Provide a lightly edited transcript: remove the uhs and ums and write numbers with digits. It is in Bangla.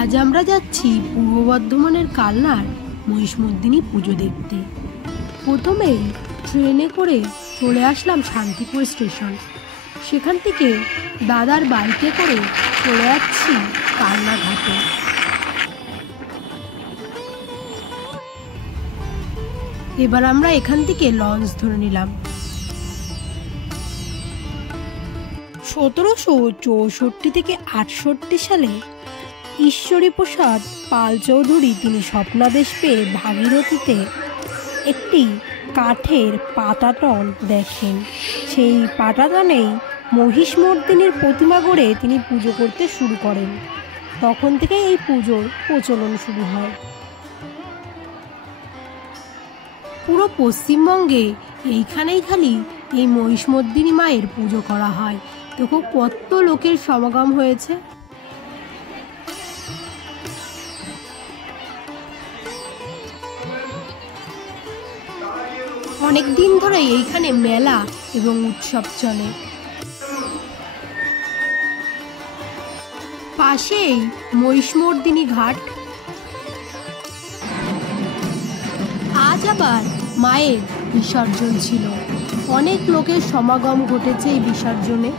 আজ আমরা যাচ্ছি পূর্ব বর্ধমানের কালনার মহিষমর্দিনী পুজো দেখতে। প্রথমেই ট্রেনে করে চলে আসলাম শান্তিপুর স্টেশন। সেখান থেকে দাদার বাইকে করে চলে যাচ্ছি কালনা ঘাটে। এবার আমরা এখান থেকে লঞ্চ ধরে নিলাম। 1764 থেকে 68 সালে ঈশ্বরী প্রসাদ পাল চৌধুরী তিনি স্বপ্নাদেশ পেয়ে ভাগীরথীতে একটি কাঠের পাটাতন দেখেন। সেই পাটাতনেই মহিষমর্দিনীর প্রতিমা গড়ে তিনি পুজো করতে শুরু করেন। তখন থেকে এই পুজোর প্রচলন শুরু হয়। পুরো পশ্চিমবঙ্গে এইখানেই খালি এই মহিষমর্দিনী মায়ের পুজো করা হয়। দেখো কত লোকের সমাগম হয়েছে। অনেক দিন ধরে এইখানে মেলা এবং উৎসব চলে। পাশেই মহিষমর্দিনী ঘাট। আজ আবার মায়ের বিসর্জন ছিল। অনেক লোকের সমাগম ঘটেছে এই বিসর্জনে।